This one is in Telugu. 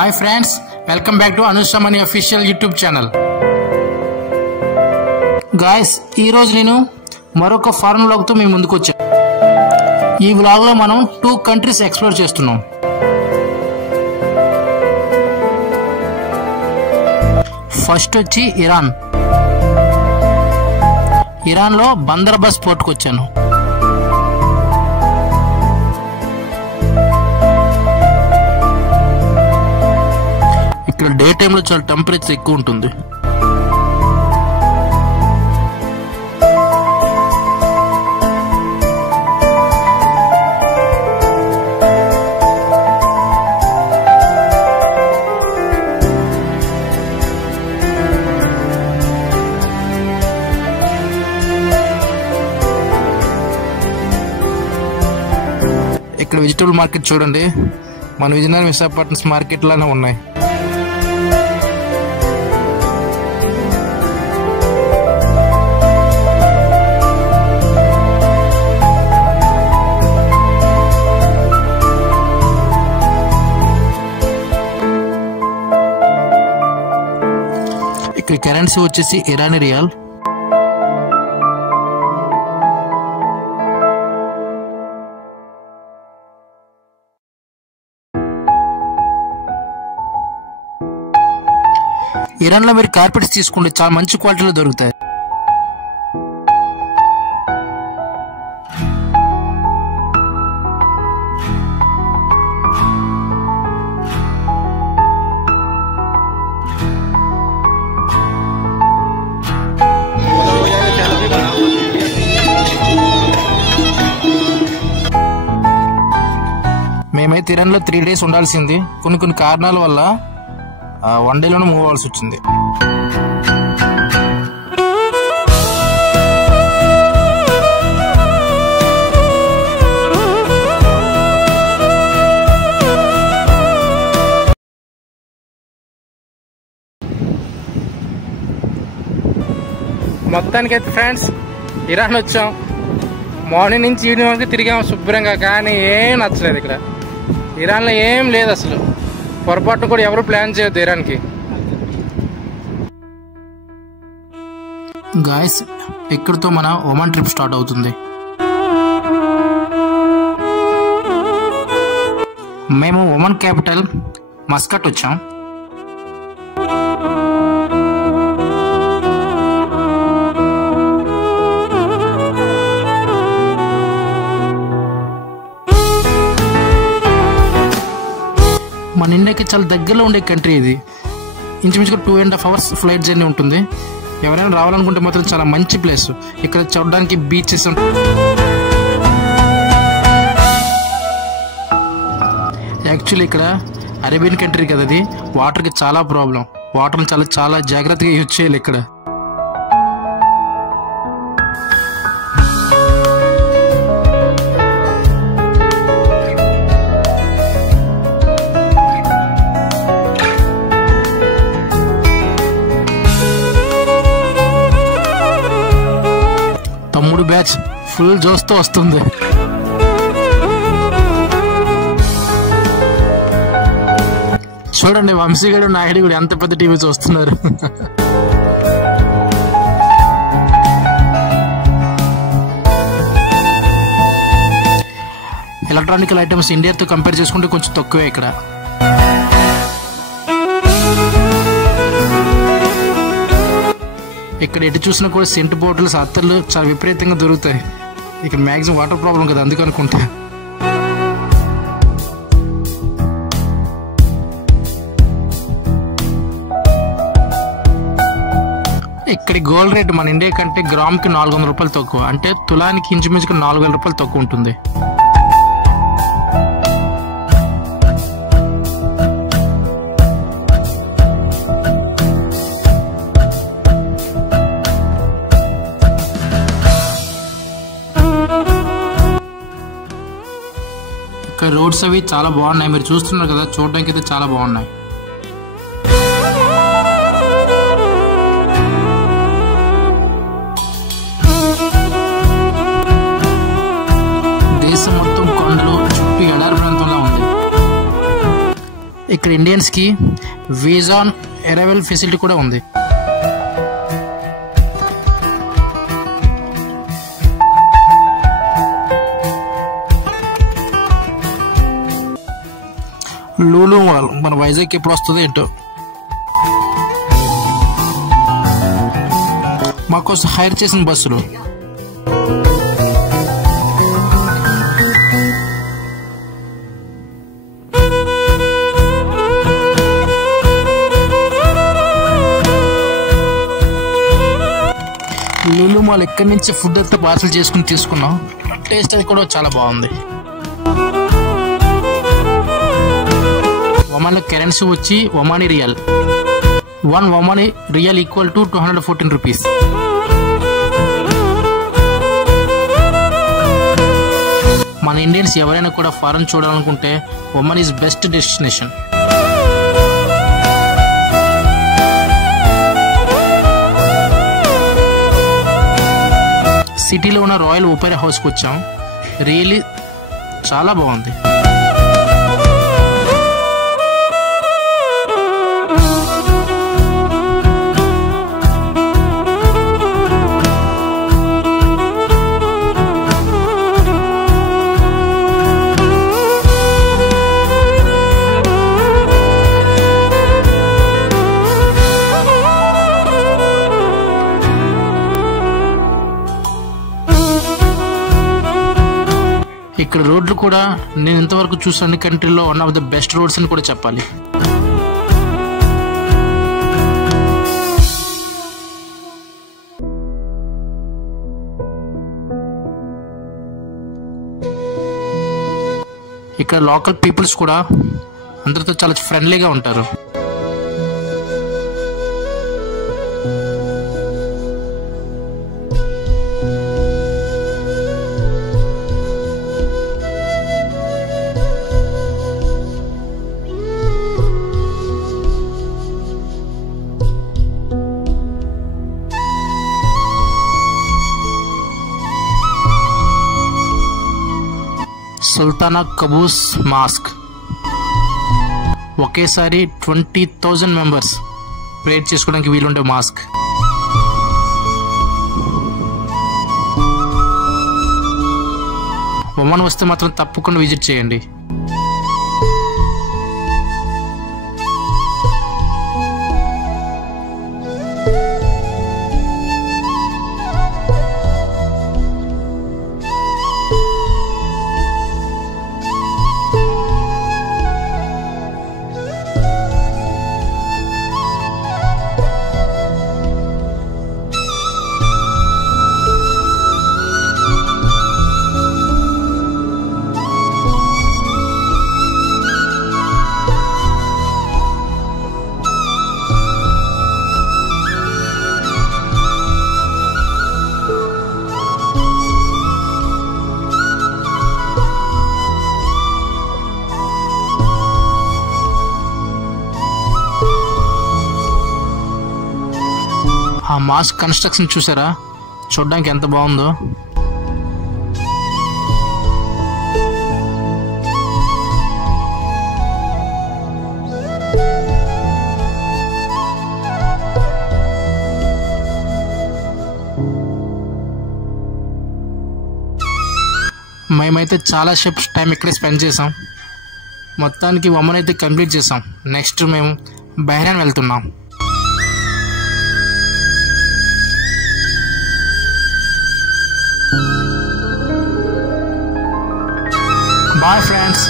Hi friends, welcome back to Anushamani official YouTube channel. Guys, ఈరోజు నేను మరొక ఫారెన్ వ్లాగ్తో మీ ముందుకు వచ్చాను. ఈ వ్లాగ్లో మనం 2 కంట్రీస్ ఎక్స్ప్లోర్ చేస్తున్నాం. ఫస్ట్ వచ్చి ఇరాన్లో బందర్బస్ పోర్ట్కి వచ్చాను. ఇక్కడ డే టైంలో చాలా టెంపరేచర్ ఎక్కువ ఉంటుంది. ఇక్కడ వెజిటబుల్ మార్కెట్ చూడండి, మన విజయనగరం విశాఖపట్నం మార్కెట్ లానే ఉన్నాయి. ఇక్కడ కరెన్సీ వచ్చేసి ఇరానీ రియాల్. ఇరాన్లో మీరు కార్పెట్స్ తీసుకుంటే చాలా మంచి క్వాలిటీలో దొరుకుతాయి. మేమైతే ఇరాన్లో 3 days ఉండాల్సింది. కొన్ని కారణాల వల్ల 1 dayలోనే మూవ్ అవ్వాల్సి వచ్చింది. మొత్తానికైతే ఫ్రెండ్స్ ఇరాన్ వచ్చాం. మార్నింగ్ నుంచి ఈవినింగ్ వరకు తిరిగాము శుభ్రంగా, కానీ ఏం నచ్చలేదు. ఇక్కడ ఇరాన్లో ఏం లేదు అసలు. పొరపాటును కూడా ఎవరు ప్లాన్ చేయొద్దు ఇరాన్కి. గాయస్, ఇక్కడితో మన ఒమన్ ట్రిప్ స్టార్ట్ అవుతుంది. మేము ఒమన్ క్యాపిటల్ మస్కట్ వచ్చాం. మన ఇండియాకి చాలా దగ్గరలో ఉండే కంట్రీ ఇది. ఇంచుమించుగా 2.5 hours ఫ్లైట్ జర్నీ ఉంటుంది. ఎవరైనా రావాలనుకుంటే మాత్రం చాలా మంచి ప్లేస్. ఇక్కడ చూడడానికి బీచెస్ యాక్చువల్లీ ఇక్కడ అరేబియన్ కంట్రీ కదా, అది వాటర్కి చాలా ప్రాబ్లం. వాటర్ని చాలా జాగ్రత్తగా యూజ్ చేయాలి ఇక్కడ. తమ్ముడు బ్యాచ్ ఫుల్ జోస్తో వస్తుంది. చూడండి, వంశీగడు నాయుడు కూడా ఎంత పెద్ద టీవీ చూస్తున్నారు. ఎలక్ట్రానికల్ ఐటమ్స్ ఇండియాతో కంపేర్ చేసుకుంటే కొంచెం తక్కువే ఇక్కడ. ఇక్కడ ఎటు చూసినా కూడా సెంట్ బాటిల్స్, అత్తర్లు చాలా విపరీతంగా దొరుకుతాయి. ఇక్కడ మ్యాక్సిమం వాటర్ ప్రాబ్లం కదా, అందుకనుకుంటా. ఇక్కడి గోల్డ్ రేట్ మన ఇండియా కంటే గ్రామ్కి 400 రూపాయలు తక్కువ. అంటే తులానికి ఇంచుమించుగా 4000 రూపాయలు తక్కువ ఉంటుంది. ఇక్కడ రోడ్స్ అవి చాలా బాగున్నాయి. మీరు చూస్తున్నారు కదా, చూడడానికి అయితే చాలా బాగున్నాయి. దేశం మొత్తం కొండలు చుట్టూ ఎడారి ప్రాంతంలో ఉంది. ఇక్కడ ఇండియన్స్కి వీసా ఆన్ అరైవల్ ఫెసిలిటీ కూడా ఉంది. లూలు మాల్ మన వైజాగ్ ఎప్పుడు వస్తుందో ఏంటో. మాకోసం హైర్ చేసిన బస్సులు. లూలు మాల్ ఎక్కడి నుంచి ఫుడ్ అంతా పార్సల్ చేసుకుని తీసుకున్నాం. టేస్ట్ అది కూడా చాలా బాగుంది. ఒమాన్లో కరెన్సీ వచ్చి Omani real. 1 Omani real equal to 214 rupees. మన ఇండియన్స్ ఎవరైనా కూడా ఫారెన్ చూడాలనుకుంటే ఒమాన్ ఈజ్ బెస్ట్ డెస్టినేషన్. సిటీలో ఉన్న రాయల్ ఓపెరా హౌస్కి వచ్చాం. రియల్లీ చాలా బాగుంది. ఇక్కడ రోడ్లు కూడా నేను ఇంతవరకు చూసిన అన్ని కంట్రీలో one of the best roads అని కూడా చెప్పాలి. ఇక్కడ లోకల్ పీపుల్స్ కూడా అందరితో చాలా ఫ్రెండ్లీగా ఉంటారు. సుల్తానా కబూస్ మాస్క్ ఒకేసారి 20,000 మెంబర్స్ ప్రేయర్ చేసుకోవడానికి వీలుండే మాస్క్. ఒమాన్ వస్తే మాత్రం తప్పకుండా విజిట్ చేయండి. ఆ మాస్క్ కన్స్ట్రక్షన్ చూసారా, చూడడానికి ఎంత బాగుందో. మేమైతే చాలా సేపు టైం ఇక్కడే స్పెండ్ చేసాం. మొత్తానికి ఒమాన్ అయితే కంప్లీట్ చేసాం. నెక్స్ట్ మేము బహ్రెయిన్ వెళ్తున్నాం. Bye friends.